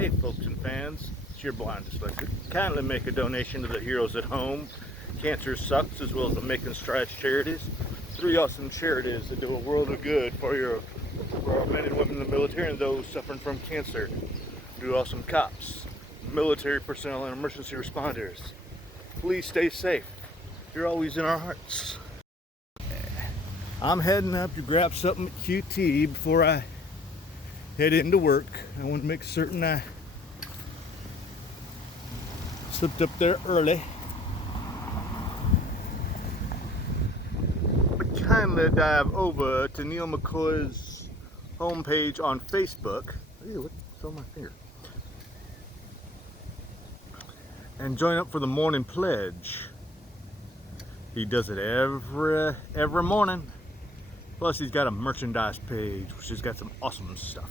Hey folks and fans, it's your blind dyslexic. Kindly make a donation to the Heroes at Home, Cancer Sucks, as well as the Making Strides charities. 3 awesome charities that do a world of good for our men and women in the military and those suffering from cancer. Do awesome cops, military personnel, and emergency responders. Please stay safe. You're always in our hearts. I'm heading up to grab something at QT before I head into work. I want to make certain I slipped up there early. But kindly dive over to Neal McCoy's homepage on Facebook. Ew, what's on my finger? And join up for the morning pledge. He does it every morning. Plus he's got a merchandise page which has got some awesome stuff.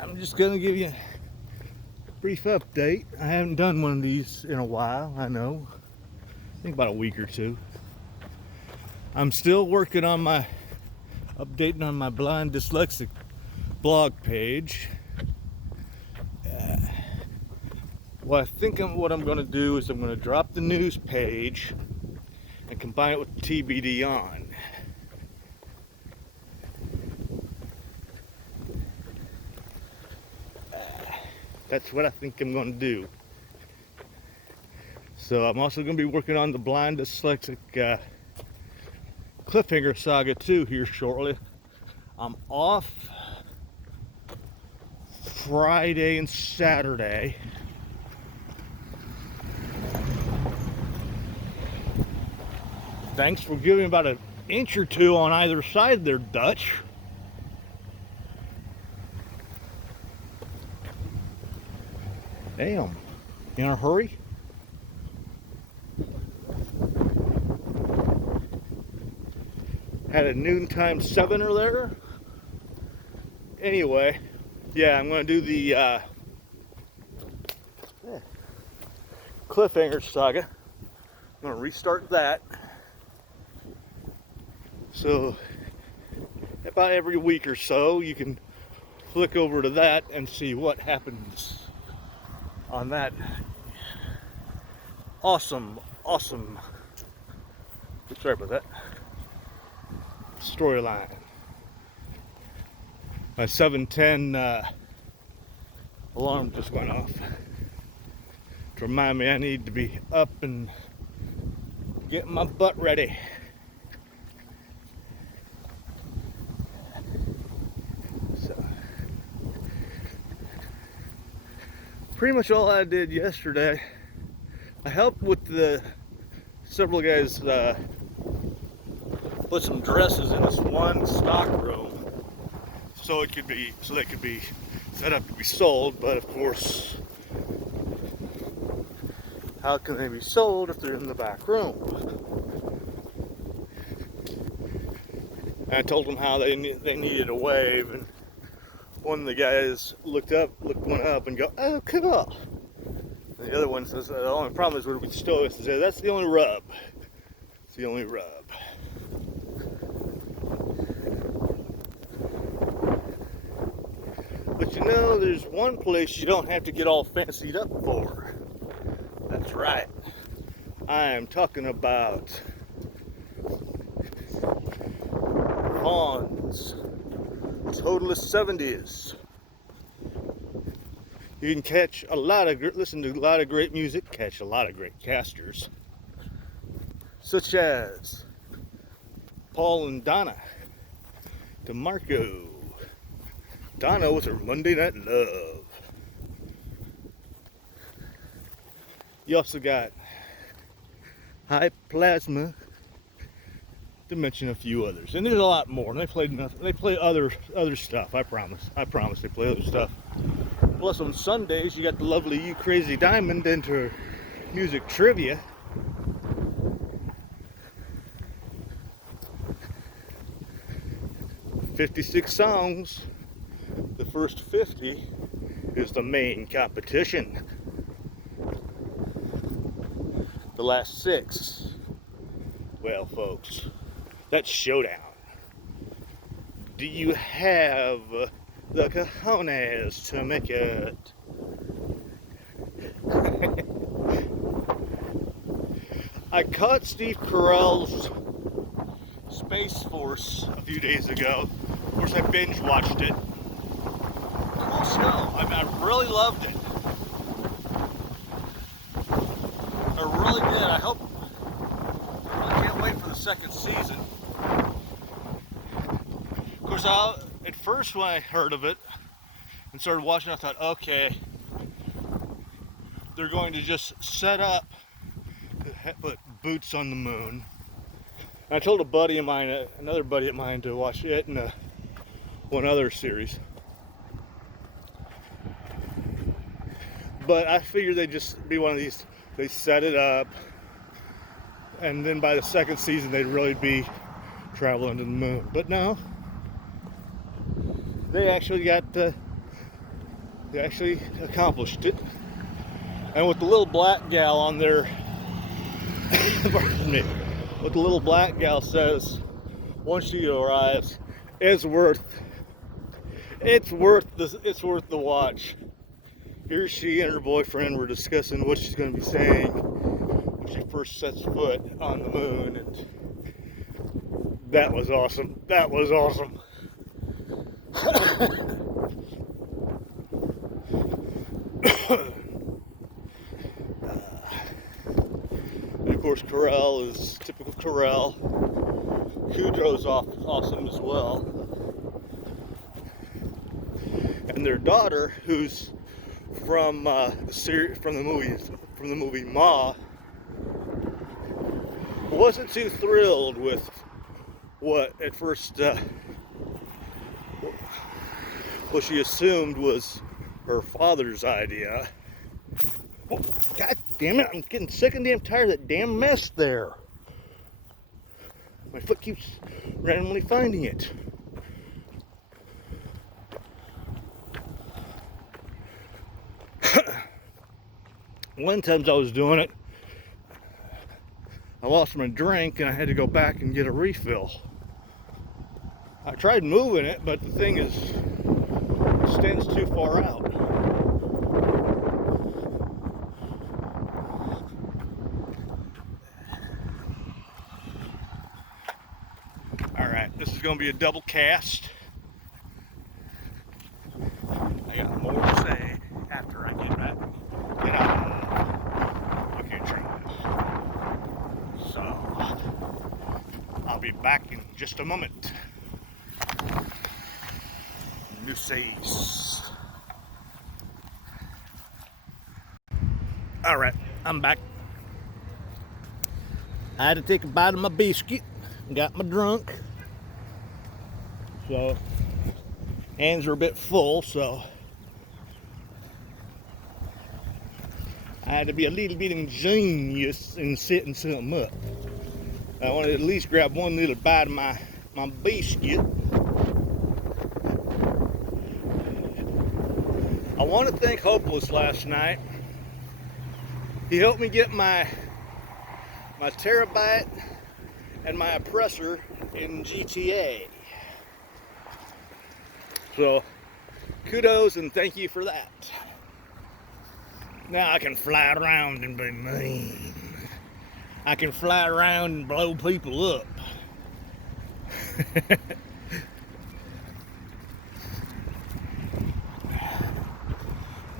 I'm just gonna give you a brief update. I haven't done one of these in a while, I know. I think about a week or two. I'm still working on updating on my blind dyslexic blog page. Well, I think what I'm going to do is I'm going to drop the news page and combine it with TBD on. That's what I think I'm going to do. So I'm also going to be working on the blind dyslexic cliffhanger saga too here shortly. I'm off Friday and Saturday. Thanks for giving about an inch or two on either side there, Dutch. Damn. You in a hurry? Had a noontime 7er there. Anyway, yeah, I'm going to do the cliffhanger saga. I'm going to restart that. So about every week or so you can flick over to that and see what happens on that awesome sorry about that storyline. My 7:10 alarm just went off to remind me I need to be up and getting my butt ready. Pretty much all I did yesterday, I helped with several guys put some dresses in this one stock room so they could be set up to be sold. But of course, how can they be sold if they're in the back room? And I told them how they needed a wave, and one of the guys looked one up and go, "Oh, cool." And the other one says, "The only problem is when we stow it." Says, "That's the only rub. It's the only rub." But you know, there's one place you don't have to get all fancied up for. That's right. I am talking about Vaughn's Totalist 70s. You can catch listen to a lot of great music, catch a lot of great casters, such as Paul and Donna, DeMarco, Donna with her Monday Night Love. You also got High Plasma, to mention a few others, and there's a lot more. And they play other stuff. I promise they play other stuff. Plus on Sundays you got the lovely You Crazy Diamond and her music trivia. "56 songs. The first 50 is the main competition. The last 6, well, folks, that's showdown. Do you have the cojones to make it. I caught Steve Carell's Space Force a few days ago. Of course, I binge watched it. Cool show. I really loved it. I really did. I can't wait for the second season. Of course, at first when I heard of it and started watching, I thought, okay, they're going to just set up to put boots on the moon. And I told a buddy of mine, another buddy of mine, to watch it and one other series. But I figured they'd just be one of these, they set it up, and then by the second season they'd really be traveling to the moon. But no, they actually accomplished it. And with the little black gal on there, pardon me, what the little black gal says once she arrives, it's worth the watch. Here she and her boyfriend were discussing what she's going to be saying when she first sets foot on the moon, and that was awesome. That was awesome. And of course, Carell is typical Carell. Kudo's awesome as well. And their daughter, who's from the movie Ma, wasn't too thrilled with what at first what she assumed was her father's idea. Oh, God damn it, I'm getting sick and damn tired of that damn mess there. My foot keeps randomly finding it. One time I was doing it, I lost my drink and I had to go back and get a refill. I tried moving it, but the thing stands too far out. Alright, this is going to be a double cast. I got more to say after I get back. Get out. So, I'll be back in just a moment. New says. Alright, I'm back. I had to take a bite of my biscuit. Got my drunk. So, hands are a bit full, so I had to be a little bit ingenious and setting something up. I wanted to at least grab one little bite of my biscuit. I want to thank Hopeless last night. He helped me get my terabyte and my oppressor in GTA. So, kudos and thank you for that. Now I can fly around and be mean. I can fly around and blow people up.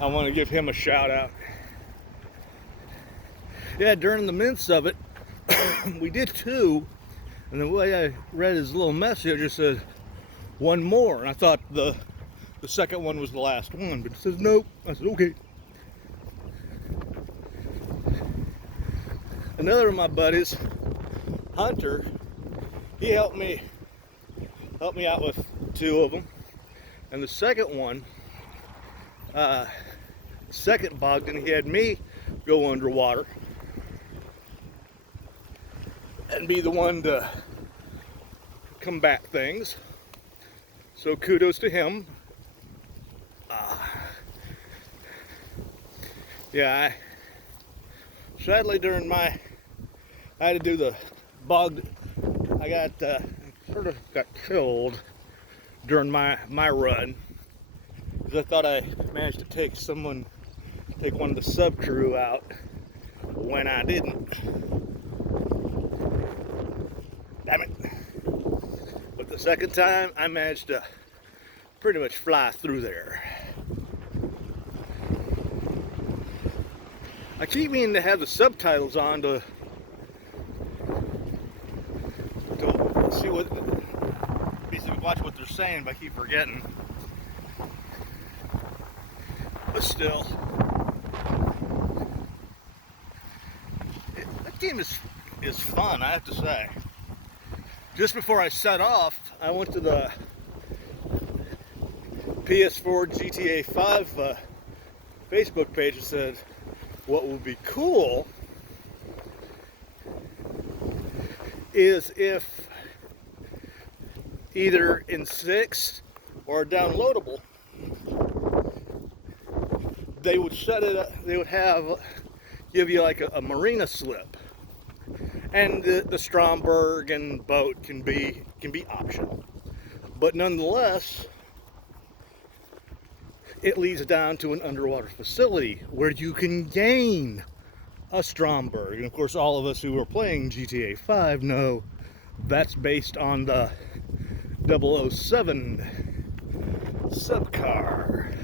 I want to give him a shout out. Yeah, during the midst of it, we did two, and the way I read his little message, it just said one more, and I thought the second one was the last one, but it says nope. I said okay. Another of my buddies, Hunter, he helped me out with two of them, and the second one, second Bogdan, he had me go underwater and be the one to combat things. So kudos to him. Yeah, sadly during I had to do the bog. I got sort of got killed during my run. because I thought I managed to take one of the sub crew out when I didn't. Damn it. But the second time, I managed to pretty much fly through there. I keep meaning to have the subtitles on to see what, basically watch what they're saying, but I keep forgetting. But still, that game is fun, I have to say. Just before I set off, I went to the PS4 GTA 5 Facebook page and said, what would be cool is if either in 6 or downloadable, they would set it up, they would give you like a marina slip. And the Stromberg and boat can be optional. But nonetheless, it leads down to an underwater facility where you can gain a Stromberg. And of course, all of us who are playing GTA 5 know that's based on the 007 subcar.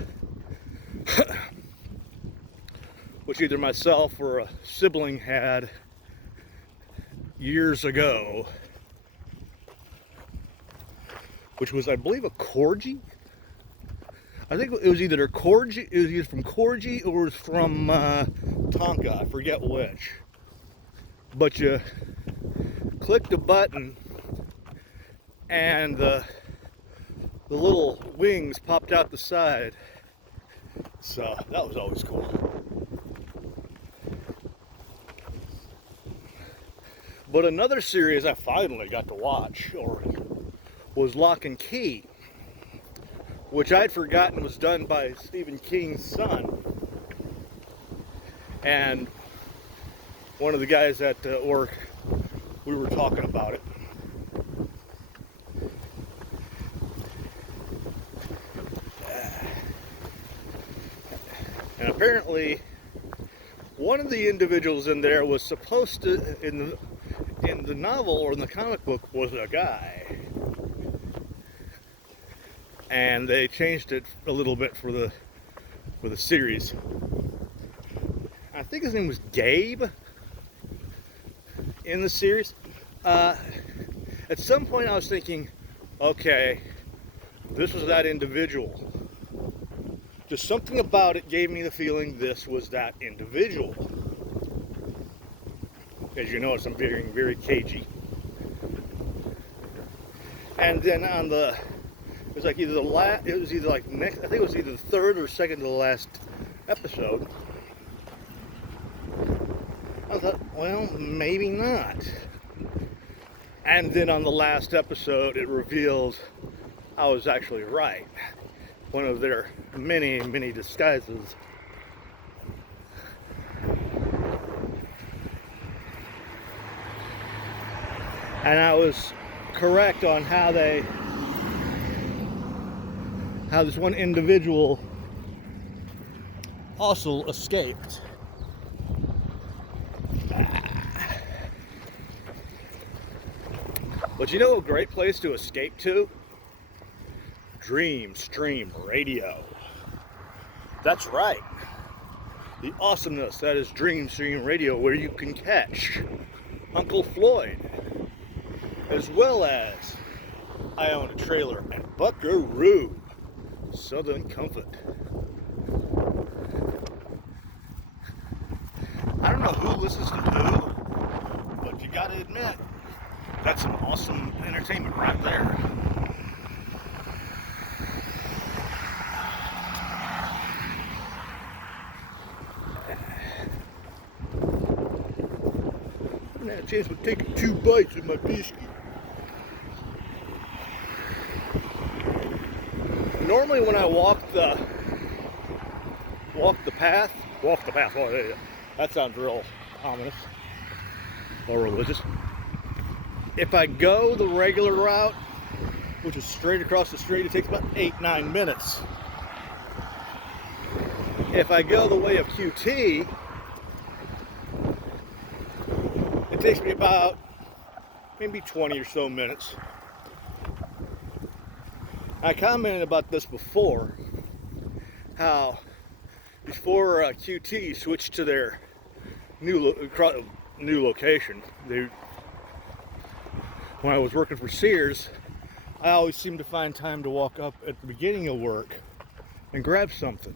Which either myself or a sibling had years ago. Which was, I believe, a Corgi. I think it was either from Corgi or it was from Tonka, I forget which. But you clicked a button and the little wings popped out the side. So that was always cool. But another series I finally got to watch was Lock and Key, which I'd forgotten was done by Stephen King's son. And one of the guys at work, we were talking about it. And apparently, one of the individuals in there was supposed to, in the novel or in the comic book, was a guy. And they changed it a little bit for the series. I think his name was Gabe in the series. At some point I was thinking, okay, this was that individual. Just something about it gave me the feeling this was that individual. As you notice, I'm being very cagey. And then on it was like either I think it was either the third or second to the last episode. I thought, well, maybe not. And then on the last episode, it revealed I was actually right. One of their many, many disguises. And I was correct on how this one individual also escaped. But you know a great place to escape to? Dream Stream Radio. That's right. The awesomeness that is Dream Stream Radio, where you can catch Uncle Floyd, as well as I Own a Trailer at Buckaroo, Southern Komfert. I don't know who listens to who, but you gotta admit, that's some awesome entertainment right there. I had a chance of taking 2 bites of my biscuit. Normally when I walk the path, oh yeah, that sounds real ominous or religious. If I go the regular route, which is straight across the street, it takes about 8-9 minutes. If I go the way of QT, it takes me about maybe 20 or so minutes. I commented about this before, how before QT switched to their new location, when I was working for Sears, I always seemed to find time to walk up at the beginning of work and grab something.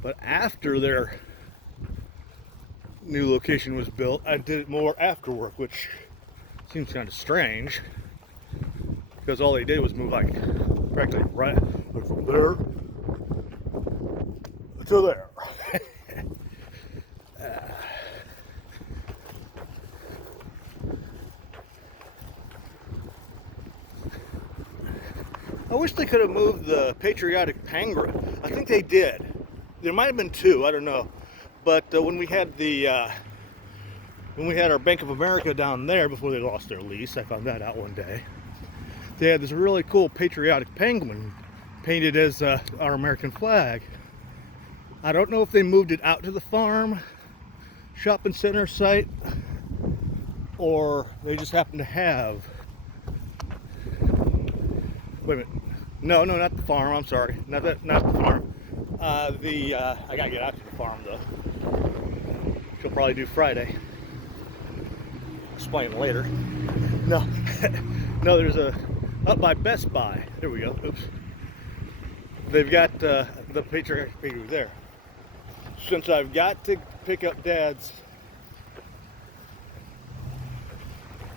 But after their new location was built, I did it more after work, which seems kind of strange, because all they did was move like practically right from there to there. I wish they could have moved the patriotic penguin. I think they did. There might have been two, I don't know. But when we had our Bank of America down there before they lost their lease, I found that out one day. They had this really cool patriotic penguin painted as our American flag. I don't know if they moved it out to the farm, shopping center site, or they just happened to have. Wait a minute. No, not the farm. I'm sorry. Not the farm. I gotta get out to the farm though. She'll probably do Friday. Explain later. No, no. There's up by Best Buy. There we go. Oops. They've got the patriarch figure there. Since I've got to pick up Dad's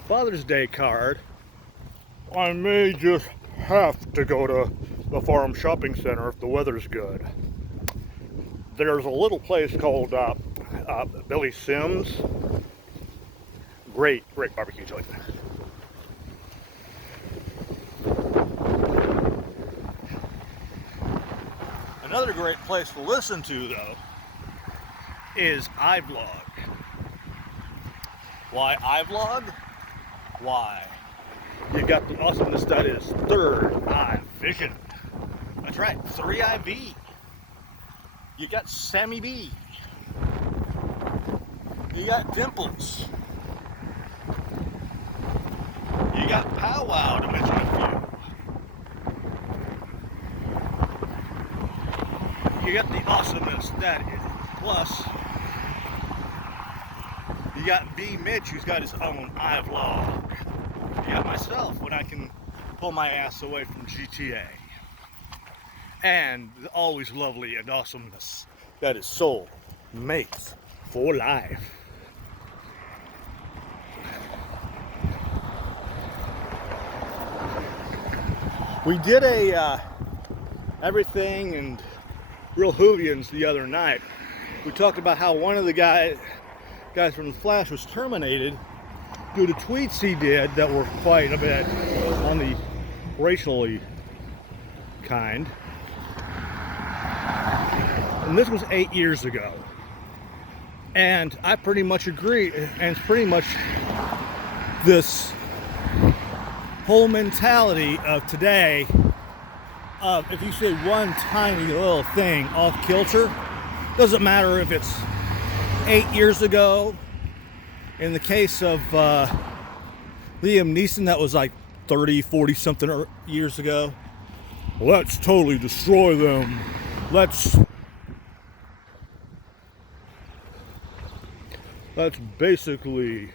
Father's Day card, I may just have to go to the farm shopping center if the weather's good. There's a little place called Billy Sims. Great barbecue joint. Another great place to listen to, though, is iVlog. Why iVlog? Why? You got the awesomeness that is third eye vision. That's right, 3IV. You got Sammy B. You got Dimples. You got Powwow, to mention a few. You got the awesomeness that is plus. You got B Mitch, who's got his own iVlog. You got myself, when I can pull my ass away from GTA. And the always lovely and awesomeness that is Soul Mates for Life. We did a everything and real Hoovians the other night. We talked about how one of the guys from the Flash was terminated due to tweets he did that were quite a bit on the racially kind. And this was 8 years ago. And I pretty much agree, and it's pretty much this whole mentality of today of if you say one tiny little thing off kilter, doesn't matter if it's 8 years ago. In the case of Liam Neeson, that was like 30, 40 something years ago. Let's totally destroy them. Let's basically,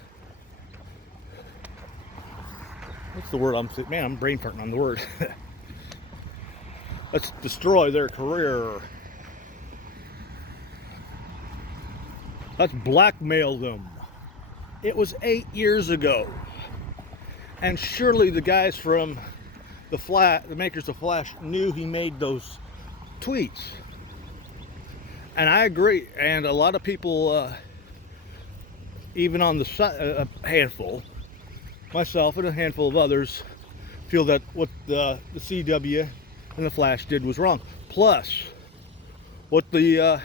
what's the word I'm saying? Man, I'm brain farting on the word. Let's destroy their career. Let's blackmail them. It was 8 years ago. And surely the guys from the makers of Flash knew he made those tweets. And I agree. And a lot of people, even on the side, a handful, myself and a handful of others, feel that what the CW and the Flash did was wrong. Plus, what the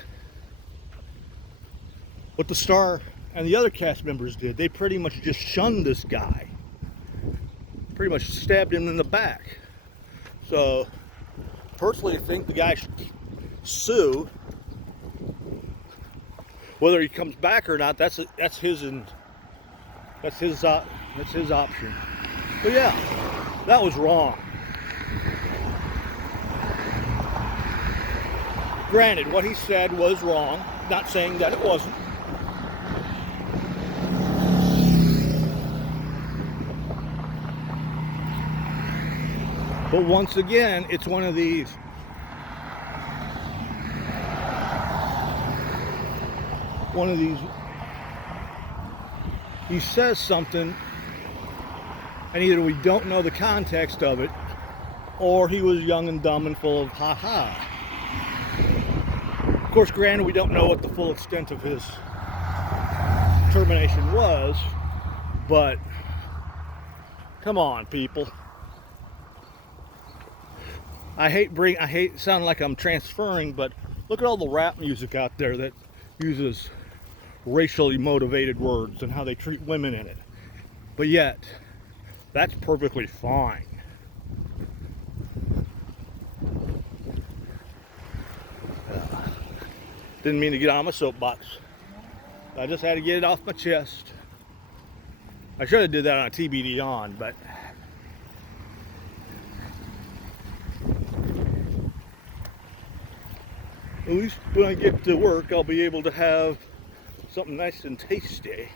Star and the other cast members did, they pretty much just shunned this guy. Pretty much stabbed him in the back. So, personally, I think the guy should sue Whether he comes back or not, that's his option. But yeah, that was wrong. Granted, what he said was wrong. Not saying that it wasn't. But once again, it's one of these. He says something, and either we don't know the context of it, or he was young and dumb and full of ha-ha. Of course, granted, we don't know what the full extent of his termination was, but come on, people. I hate sounding like I'm transferring, but look at all the rap music out there that uses racially motivated words and how they treat women in it. But yet, that's perfectly fine. Didn't mean to get on my soapbox. I just had to get it off my chest. I should have did that on a TBD on, but at least when I get to work, I'll be able to have something nice and tasty.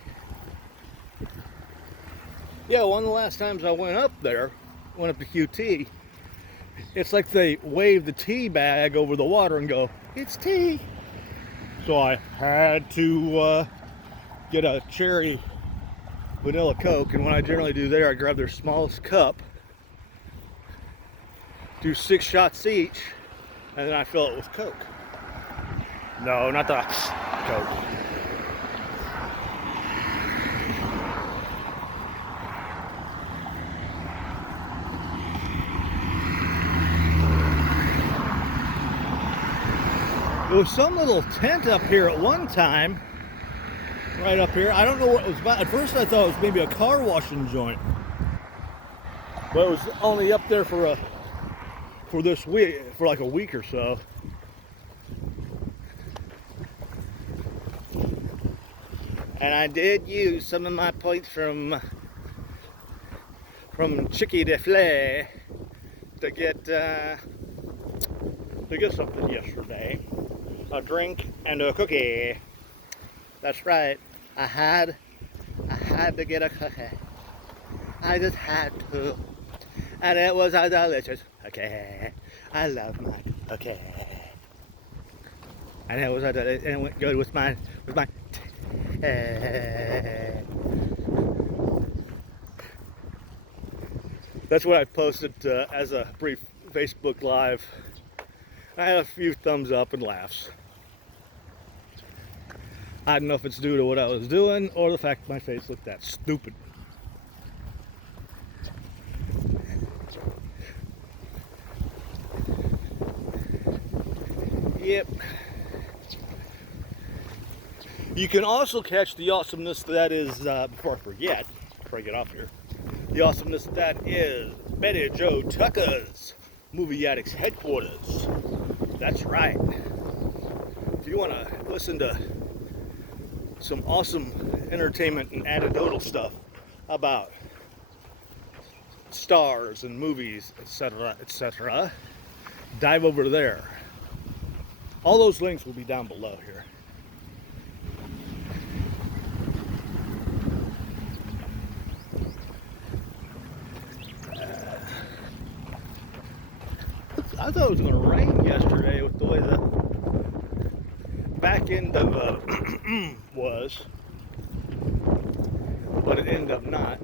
Yeah, one of the last times I went up to QT, it's like they wave the tea bag over the water and go, "It's tea." So I had to get a cherry vanilla Coke, and what I generally do there, I grab their smallest cup, do 6 shots each, and then I fill it with Coke. No, not the Coke. There was some little tent up here at one time, right up here. I don't know what it was about. At first I thought it was maybe a car washing joint, but it was only up there for this week, for like a week or so. And I did use some of my points from Chicky de Flay to get something yesterday. A drink and a cookie. That's right. I had to get a cookie. I just had to. And it was a delicious cookie. I love my cookie. And it was and it went good with my That's what I posted as a brief Facebook Live. I had a few thumbs up and laughs. I don't know if it's due to what I was doing or the fact my face looked that stupid. Yep. You can also catch the awesomeness that is, before I get off here, the awesomeness that is Betty Joe Tucker's Movie Addicts headquarters. That's right. If you want to listen to some awesome entertainment and anecdotal stuff about stars and movies, etc., dive over there. All those links will be down below here. I thought it was going to rain yesterday with the way the back end of was, but it ended up not.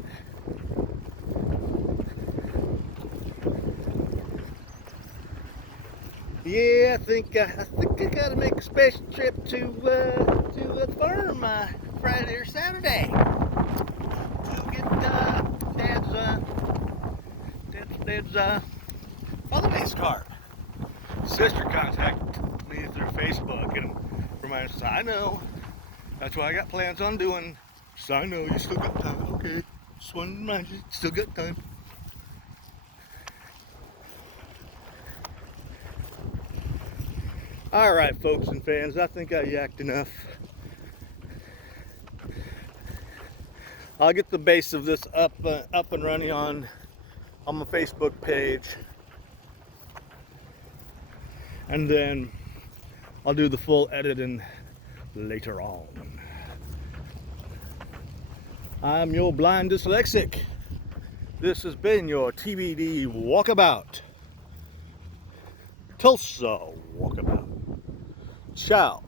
Yeah, I think I got to make a special trip to the farm Friday or Saturday to get Dad's holidays card. Sister contacted me through Facebook and reminded us, I know, that's what I got plans on doing. So I know you still got time. Okay, just wanted to remind you, still got time. Alright, folks and fans, I think I yacked enough. I'll get the base of this up and running on my Facebook page, and then I'll do the full editing later on. I'm your blind dyslexic. This has been your TBD Walkabout. Tulsa Walkabout. Ciao.